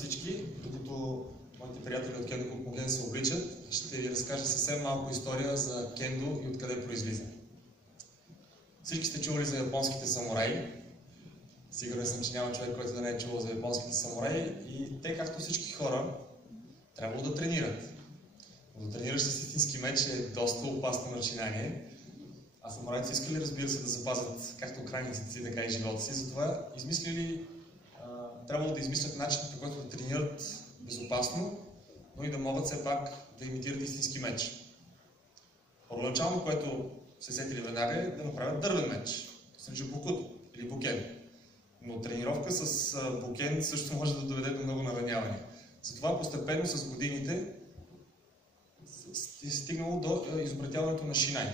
всички, докато моите приятели от Кендо Кокмоген се обличат, ще ви разкажа съвсем малко история за кендо и откъде произлиза. Всички сте чували за японските самураи. Сигурен съм, че няма човек, който да не е чувал за японските самураи. И те, както всички хора, трябвало да тренират. Но да тренираш с истински меч е доста опасно начинание. А самураите искали, разбира се, да запазят както крайниците си, така и живота си. Затова трябвало да измислят начин, по който да тренират безопасно, но и да могат все пак да имитират истински меч. Първоначално, което се сетили веднага, е да направят дървен меч. Това се нарича букуто или букен. Но тренировка с букен също може да доведе до много наранявания. Затова постепенно с годините е стигнало до изобретяването на шинай.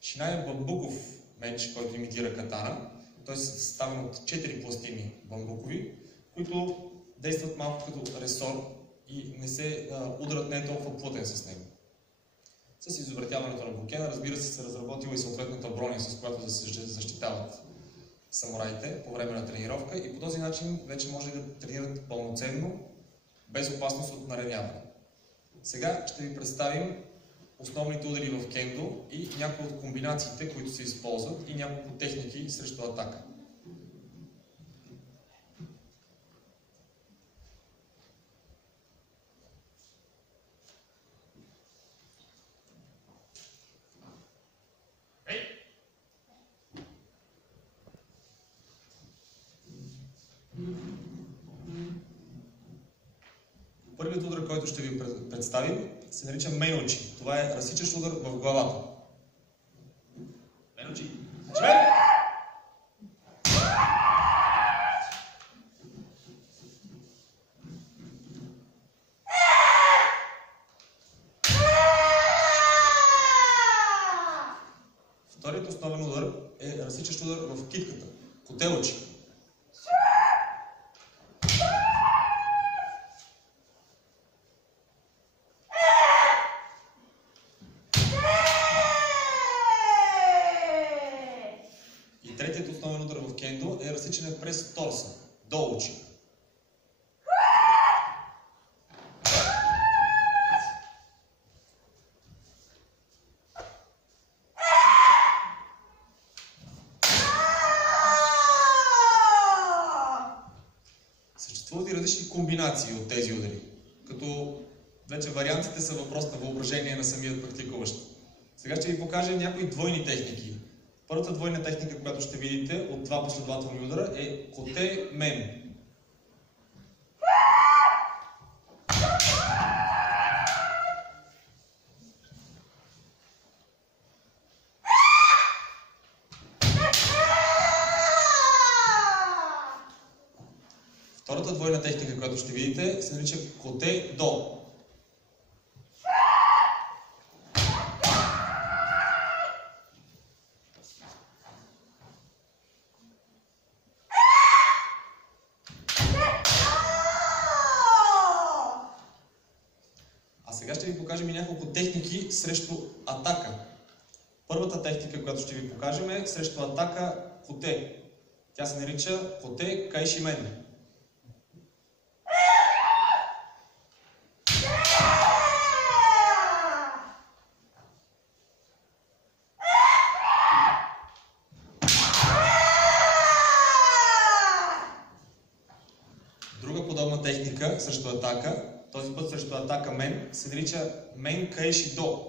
Шинай е бамбуков меч, който имитира катана. Той е съставен от 4 пластини бамбукови, които действат малко като ресор и не се ударът не е толкова плътен с него. С изобретяването на букена, разбира се разработила и съответната броня, с която да се защитават самураите по време на тренировка и по този начин вече може да тренират пълноценно, без опасност от нараняване. Сега ще ви представим основните удари в кендо и някои от комбинациите, които се използват и няколко техники срещу атака. Първият удар, който ще ви представим, се нарича мейночи. Това е разсичащ удар в главата. Мейночи. Вторият основен удар е разсичащ удар в китката. Котелочи. Третият основен удар в кендо е разсичане през торса, долучи. Съществуват и различни комбинации от тези удари, като вече вариантите са въпрос на въображение на самият практикуващ. Сега ще ви покажем някои двойни техники. Първата двойна техника, която ще видите от два последователни удара е коте-мен. Втората двойна техника, която ще видите, се нарича коте-до. Сега ще ви покажем и няколко техники срещу атака. Първата техника, която ще ви покажем е срещу атака коте. Тя се нарича коте кайшимен. Друга подобна техника срещу атака, този път срещу атака мен, се нарича мен кайши до.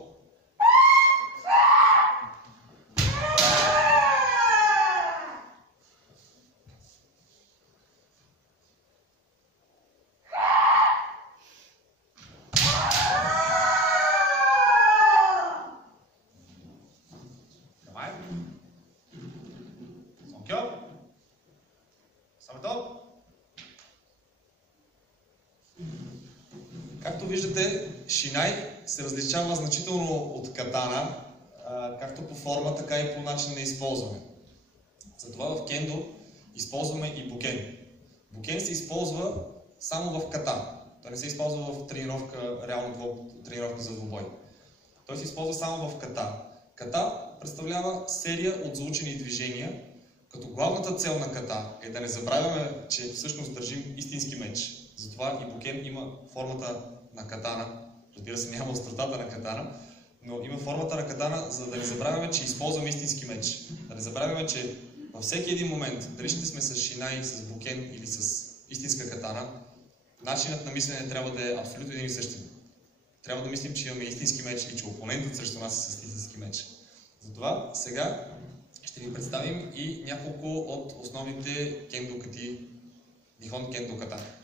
Както виждате, шинай се различава значително от катана, както по форма, така и по начин на използване. Затова в кендо използваме и букен. Букен се използва само в ката. Той не се използва в тренировка, реално тренировка за двубой. Той се използва само в ката. Ката представлява серия от заучени движения, като главната цел на ката е да не забравяме, че всъщност държим истински меч. Затова ипокен има формата на катана. Разбира се, няма остротата на катана, но има формата на катана, за да не забравяме, че използваме истински меч. Да не забравяме, че във всеки един момент, дали ще сме с шинай, с букен или с истинска катана, начинът на мислене трябва да е абсолютно един и същи. Трябва да мислим, че имаме истински меч и че опонентът срещу нас е с истински меч. Затова сега ще ви представим и няколко от основните кендо кати, Нихон кендо ката.